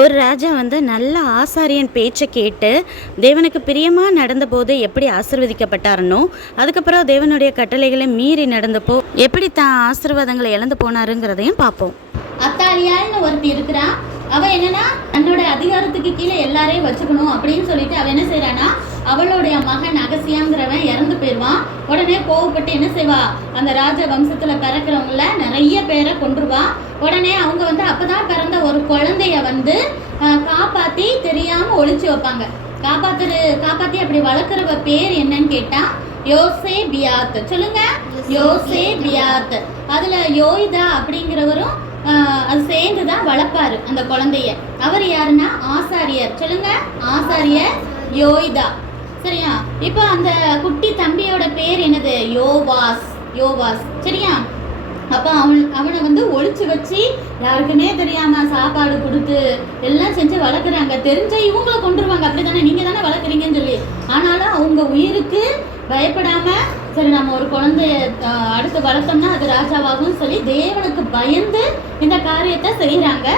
ஒரு ராஜா நல்ல ஆசாரியன் பேச்சை கேட்டு தேவனுக்கு பிரியமாக நடந்தபோது எப்படி ஆசிர்வதிக்கப்பட்டாருன்னோ, அதுக்கப்புறம் தேவனுடைய கட்டளைகளை மீறி நடந்தப்போ எப்படி தான் ஆசீர்வாதங்களை இழந்து போனாருங்கிறதையும் பார்ப்போம். அத்தாலியான்னு ஒருத்தி இருக்கிறா. அவ என்னன்னா தன்னோட அதிகாரத்துக்கு கீழே எல்லாரையும் வச்சுக்கணும் அப்படின்னு சொல்லிட்டு அவ என்ன செய்யறானா, அவளுடைய மகன் அகசியாங்கிறவன் இறந்து போயிடுவான். உடனே கோவப்பட்டு என்ன செய்வா, அந்த ராஜ வம்சத்துல பிறக்கிறவங்கள நிறைய பேரை கொன்றுவா. உடனே அவங்க அப்பதான் பிறந்த ஒரு குழந்தைய காப்பாத்தி தெரியாம ஒளிச்சு வைப்பாங்க. காப்பாத்தி அப்படி வளர்க்குறவ பேர் என்னன்னு கேட்டா யோசே பியாத். சொல்லுங்க, யோசே பியாத். அதுல யோய்தா அப்படிங்கிறவரும் அது சேர்ந்துதான் வளர்ப்பாரு அந்த குழந்தைய. அவர் யாருன்னா ஆசாரியர். சொல்லுங்க, ஆசாரியர் யோய்தா. சரியா? இப்போ அந்த குட்டி தம்பியோட பேர் என்னது? யோவாஸ். சரியா? அப்போ அவனை ஒளிச்சு வச்சு யாருக்குன்னே தெரியாம சாப்பாடு கொடுத்து எல்லாம் செஞ்சு வளர்க்குறாங்க. தெரிஞ்ச இவங்களை கொண்டுருவாங்க. அப்படித்தானே, நீங்க தானே வளர்க்குறீங்கன்னு சொல்லி. ஆனாலும் அவங்க உயிருக்கு பயப்படாம, சரி நம்ம ஒரு குழந்தைய அடுத்து வளர்த்தோம்னா அது ராஜாவாகும் சொல்லி தேவனுக்கு பயந்து இந்த காரியத்தை செய்யறாங்க.